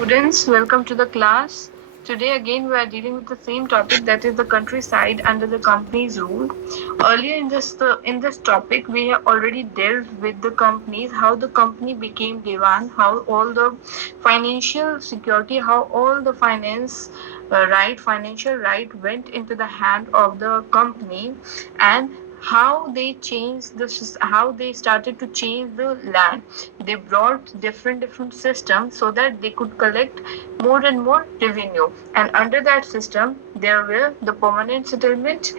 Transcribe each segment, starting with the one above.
students, welcome to the class. Today again we are dealing with the same topic, that is the countryside under the company's rule. Earlier in this topic we have already dealt with the companies, how the company became divan, how all the financial security, how all the financial right went into the hand of the company, and how they started to change the land. They brought different systems so that they could collect more and more revenue, and under that system there were the permanent settlement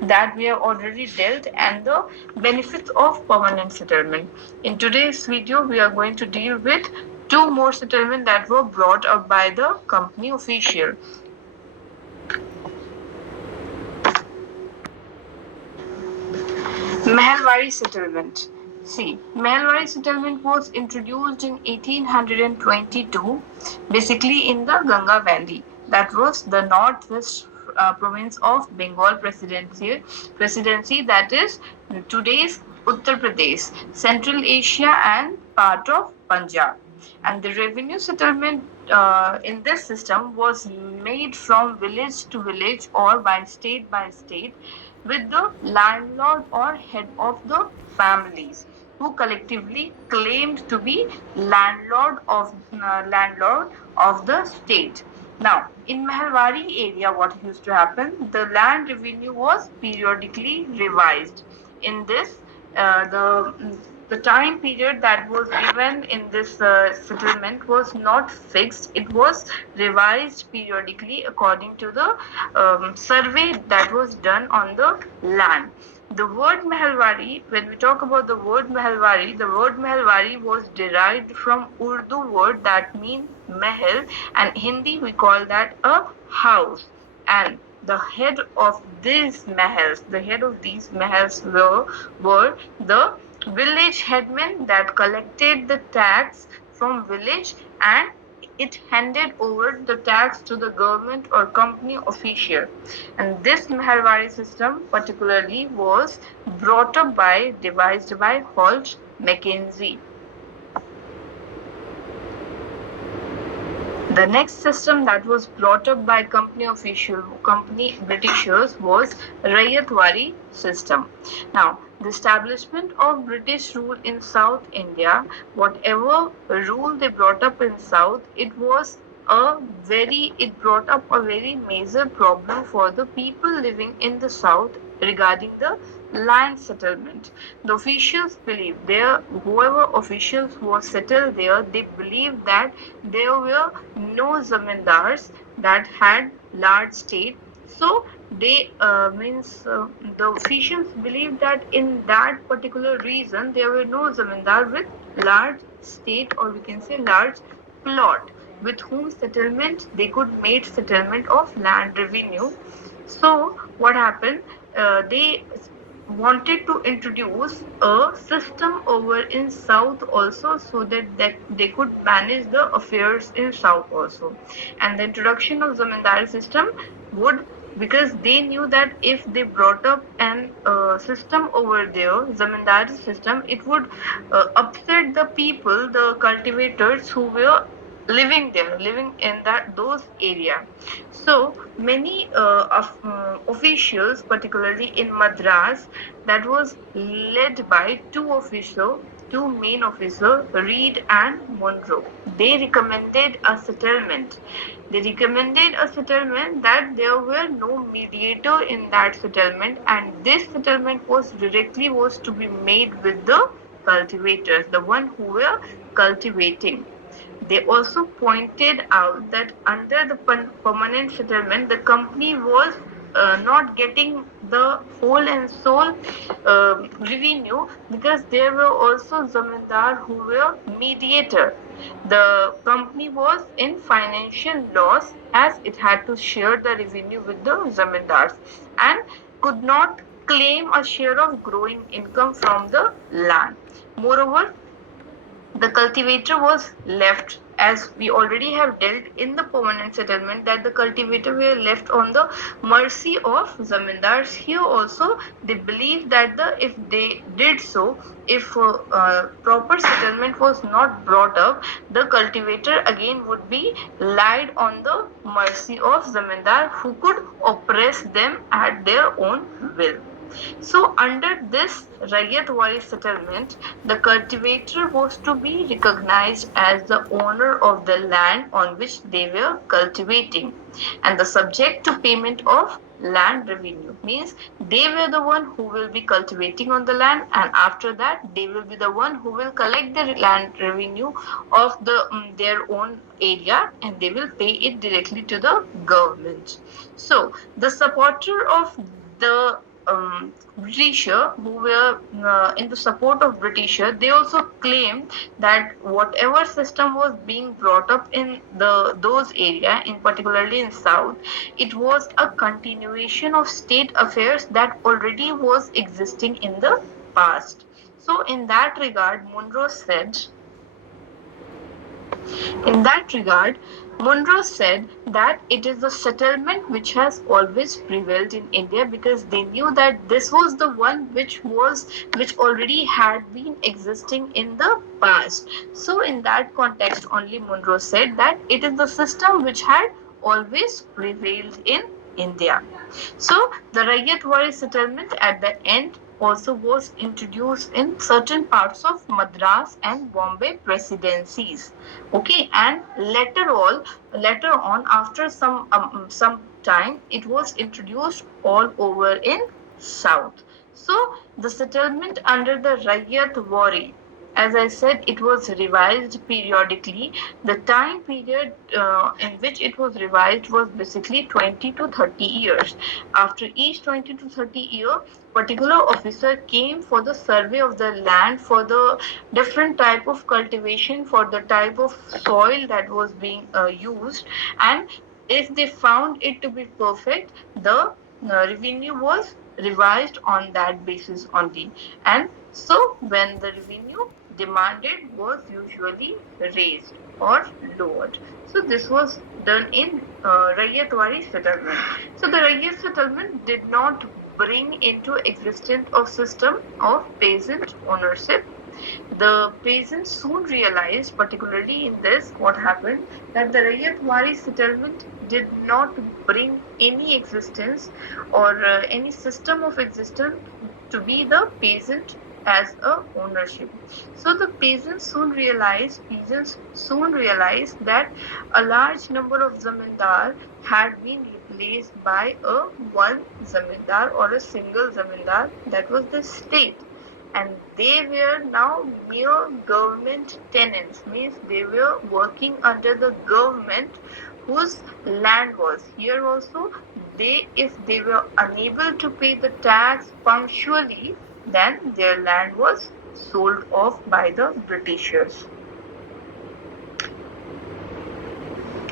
that we have already dealt, and the benefits of permanent settlement. In today's video we are going to deal with two more settlements that were brought up by the company official. Meherwari settlement. See, Meherwari settlement was introduced in 1822, basically in the Ganga Valley. That was the northwest province of Bengal presidency, that is today's Uttar Pradesh, Central Asia, and part of Punjab. And the revenue settlement in this system was made from village to village or by state, with the landlord or head of the families who collectively claimed to be landlord of the state. Now, in Meherwari area, what used to happen? The land revenue was periodically revised. In this, the time period that was given in this settlement was not fixed. It was revised periodically according to the survey that was done on the land. The word Meherwari, when we talk about the word Meherwari was derived from Urdu word that means Mahal, and Hindi we call that a house. And the head of these mahals were the village headmen that collected the tax from village, and it handed over the tax to the government or company official. And this Meherwari system particularly was devised by Holt Mackenzie. The next system that was brought up by company Britishers was Rayatwari system. Now, the establishment of British rule in South India, whatever rule they brought up in South, it brought up a very major problem for the people living in the South regarding the land settlement. The officials believed whoever officials who were settled there, they believed that there were no zamindars that had large state. So the officials believed that in that particular reason there were no zamindar with large state, or we can say large plot, with whom they could make settlement of land revenue. So what happened? They wanted to introduce a system over in South also, so that they could manage the affairs in South also. And the introduction of zamindari system would, because they knew that if they brought up an system over there, zamindari system, it would upset the people, the cultivators who were living in those area. So many officials, particularly in Madras, that was led by two main officers, Reed and Monroe. They recommended a settlement. That there were no mediator in that settlement, and this settlement was to be made with the cultivators, the one who were cultivating. They also pointed out that under the permanent settlement, the company was not getting the whole and sole revenue, because there were also zamindar who were mediator. The company was in financial loss as it had to share the revenue with the zamindars and could not claim a share of growing income from the land. Moreover, the cultivator was left as we already have dealt in the permanent settlement, that the cultivator were left on the mercy of zamindars. Here also they believe that if they did so, if proper settlement was not brought up, the cultivator again would be laid on the mercy of zamindar, who could oppress them at their own will. So, under this Raiyatwari settlement, the cultivator was to be recognized as the owner of the land on which they were cultivating, and the subject to payment of land revenue. Means they were the one who will be cultivating on the land, and after that they will be the one who will collect the land revenue of their own area, and they will pay it directly to the government. So the supporter of the Britisher, who were in the support of Britisher, they also claimed that whatever system was being brought up in those area, in particularly in South, it was a continuation of state affairs that already was existing in the past. So, in that regard, Monroe said that it is the settlement which has always prevailed in India, because they knew that this was the one which already had been existing in the past. So in that context only Monroe said that it is the system which had always prevailed in India. So the Raiyatwari settlement at the end also was introduced in certain parts of Madras and Bombay presidencies. Okay, and later on, after some time, it was introduced all over in South. So the settlement under the Raiyatwari, as I said, it was revised periodically. The time period in which it was revised was basically 20 to 30 years. After each 20 to 30 year, particular officer came for the survey of the land, for the different type of cultivation, for the type of soil that was being used, and if they found it to be perfect, the revenue was revised on that basis only. And so when the revenue demanded was usually raised or lowered. So this was done in Raiyatwari settlement. So the Raiyat settlement did not bring into existence a system of peasant ownership. The peasants soon realized, particularly in this, what happened, that the Raiyatwari settlement did not bring any existence or any system of existence to be the peasant as a ownership. So the peasants soon realized that a large number of zamindar had been replaced by a one zamindar or a single zamindar, that was the state, and they were now mere government tenants, means they were working under the government whose land was. Here also, if they were unable to pay the tax punctually, then their land was sold off by the Britishers.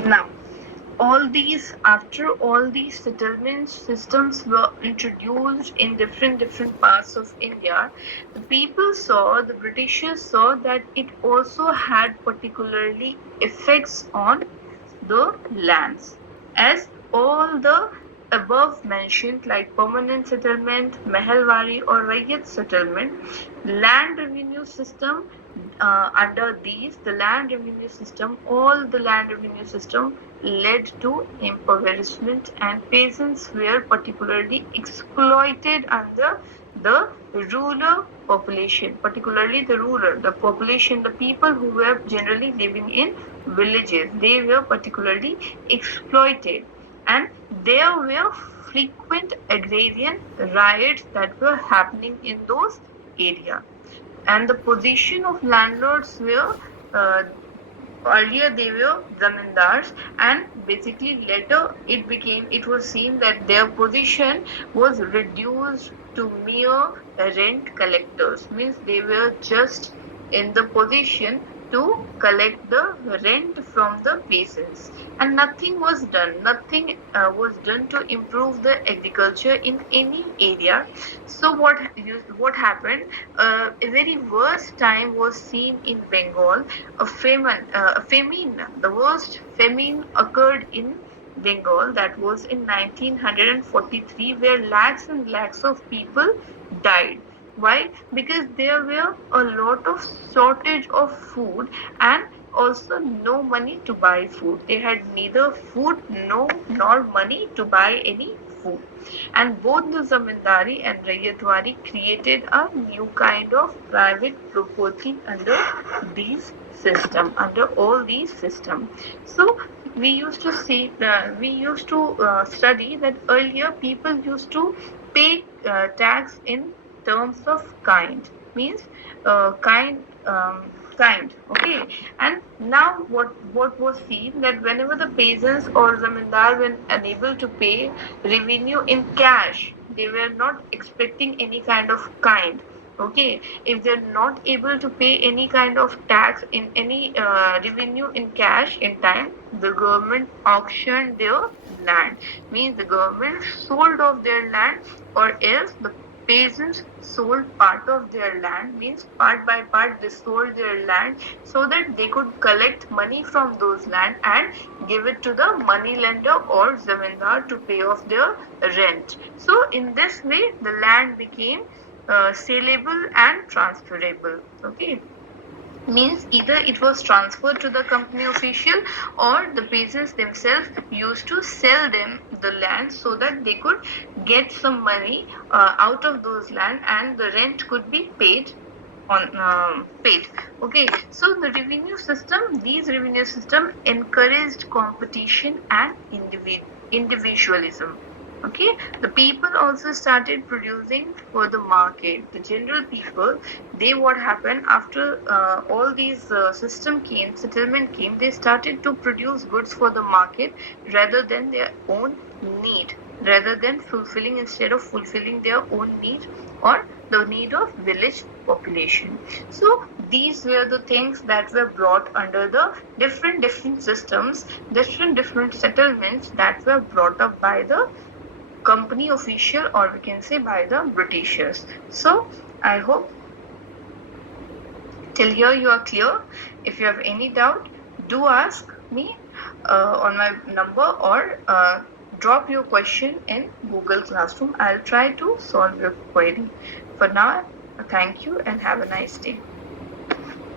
Now, after all these settlement systems were introduced in different parts of India, the Britishers saw that it also had particularly effects on the lands, as all the above mentioned, like permanent settlement, Meherwari or Raiyat settlement, land revenue system, under these, the land revenue system, all the land revenue system led to impoverishment, and peasants were particularly exploited under the rural population, particularly the population, the people who were generally living in villages, they were particularly exploited, and there were frequent agrarian riots that were happening in those areas. And the position of landlords were earlier they were zamindars, and basically later it was seen that their position was reduced to mere rent collectors, means they were just in the position to collect the rent from the peasants, and nothing was done. Nothing was done to improve the agriculture in any area. So what happened? A very worst time was seen in Bengal. A famine, the worst famine occurred in Bengal. That was in 1943, where lakhs and lakhs of people died. Why? Because there were a lot of shortage of food, and also no money to buy food. They had neither food no nor money to buy any food. And both the zamindari and rayyatwari created a new kind of private property under all these system. So we used to study that earlier people used to pay tax in terms of kind, means kind, okay. And now what was seen, that whenever the peasants or zamindar were unable to pay revenue in cash, they were not expecting any kind of kind. Okay, if they're not able to pay any kind of tax in any revenue in cash in time, the government auctioned their land, means the government sold off their land, or else the peasants sold part of their land, means part by part they sold their land, so that they could collect money from those land and give it to the money lender or zamindar to pay off their rent. So in this way the land became saleable and transferable. Okay, means either it was transferred to the company official, or the peasants themselves used to sell them the land so that they could get some money out of those land, and the rent could be paid. Okay, so these revenue system encouraged competition and individualism. Okay, the people also started producing for the market. The general people, they, what happened after all these settlement came, they started to produce goods for the market rather than their own need, rather than fulfilling instead of fulfilling their own need or the need of village population. So these were the things that were brought under the different systems, different settlements that were brought up by the company official, or we can say by the Britishers. So I hope till here you are clear. If you have any doubt, do ask me on my number, or drop your question in Google Classroom. I'll try to solve your query. For now, thank you and have a nice day.